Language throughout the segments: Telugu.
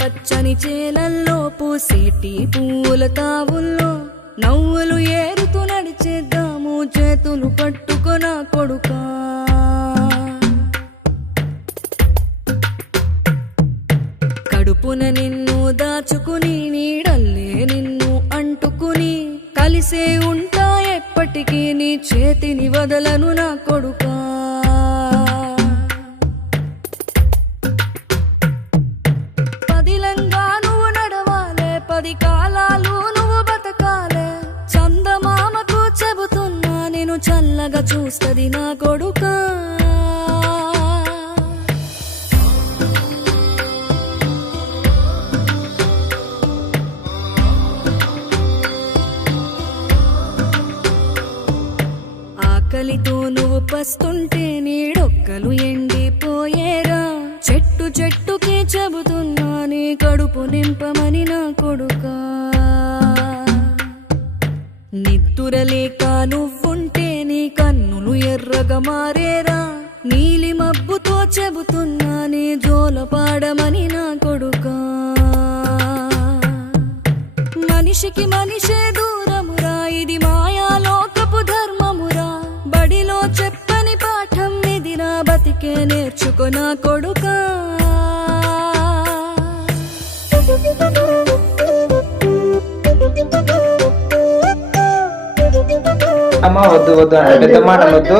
పచ్చని చేలల్లో పూసేటి పూల తావుల్లో నవ్వులు ఏరుతూ నడిచేద్దాము చేతులు పట్టుకొన కొడుకా. కడుపున నిన్ను దాచుకుని నీడల్లే నిన్ను అంటుకుని కలిసే ఉంటా ఎప్పటికీ నీ చేతిని వదలను నా కొడుకా. పదిలంగా నువ్వు నడవాలే, 10 కాలాలు నువ్వు బతకాలే. చందమామకు చెబుతున్నా నేను చల్లగా చూస్తది నా కొడుకా. ఆకలితో నువ్వు పస్తుంటే నీడొక్కలు ఎండిపోయేరా. చెట్టు చెట్టుకే చెబుతున్నా నీ కడుపు నింపమని నా కొడుకా. నిద్దురలేక నువ్వుంటే నీ కన్నులు ఎర్రగా మారేరా. నీలి మబ్బుతో చెబుతున్నా నీ జోల పాడమని నా కొడుకా. మనిషికి మనిషే దూరమురా, ఇది మాయాలోకపు ధర్మమురా. బడిలో చెప్పని పాఠం ఇదిరా, బతికే నేర్చుకో నా కొడుకా. అమ్మ వద్దు వద్దు అంత పెద్ద మాటలు వద్దు,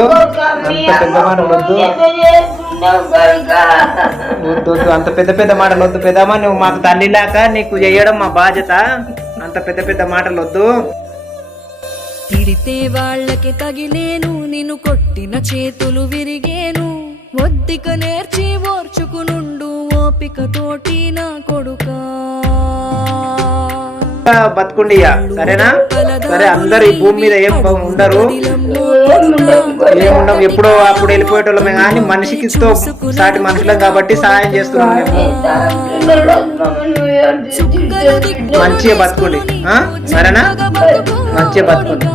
అంత పెద్ద మాటలు వద్దు వద్దు వద్దు, అంత పెద్ద పెద్ద మాటలు వద్దు. పెద్దమ్మ నువ్వు మాకు తల్లిలాక నీకు చేయడం మా బాధ్యత, అంత పెద్ద పెద్ద మాటలు వద్దు. తిడితే వాళ్ళకి తగిలేను, నిన్ను కొట్టిన చేతులు విరిగేను. ఒద్దిక నేర్చి ఓర్చుకునుండు ఓపిక తోటి నా కొడుకా. బతుకుండియా సరేనా? సరే అందరు ఈ భూమి మీద ఏం ఉండరు, ఏముండవు, ఎప్పుడో అప్పుడు వెళ్ళిపోయేటోళ్ళమే కానీ మనిషికి సాటి మనుషులం కాబట్టి సహాయం చేస్తున్నాం మేము. మంచిగా బతుకోండి సరేనా? మంచిగా బతుకోండి.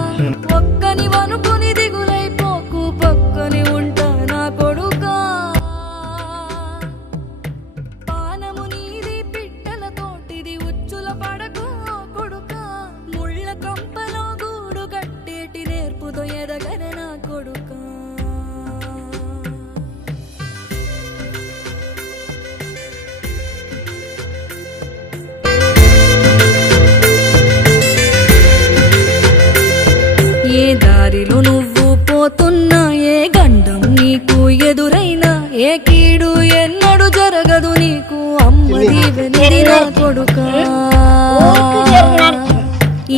ఏ దారిలో నువ్వు పోతున్నా, ఏ గండం నీకు ఎదురైనా, ఏ కీడు ఎన్నడు జరగదు నీకు అమ్మ దీవెనది నా కొడుకా.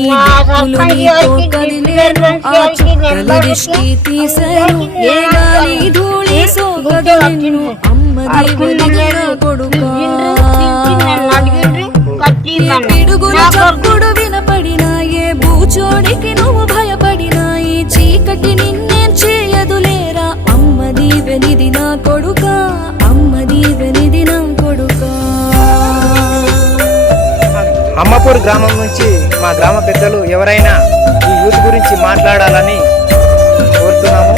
ఈ దిక్కులు నీతో కదిలేను, ఆ చుక్కల దిష్టి తీసేను. ఏ గాలి ధూళి సోకదు నిన్ను అమ్మ దీవెనది నా కొడుకా. ఏ పిడుగుల చప్పుడు వినపడినా, ఏ బూచోడికి నువ్వు భయపడినా, ఈ చీకటి నిన్నేం చేయదులేరా అమ్మ దీవెనిది నా కొడుకా. అమ్మ దీవెనిది నా కొడుకా. అమ్మపూర్ గ్రామం నుంచి మా గ్రామ పెద్దలు ఎవరైనా ఈ యూత్ గురించి మాట్లాడాలని కోరుతున్నాము.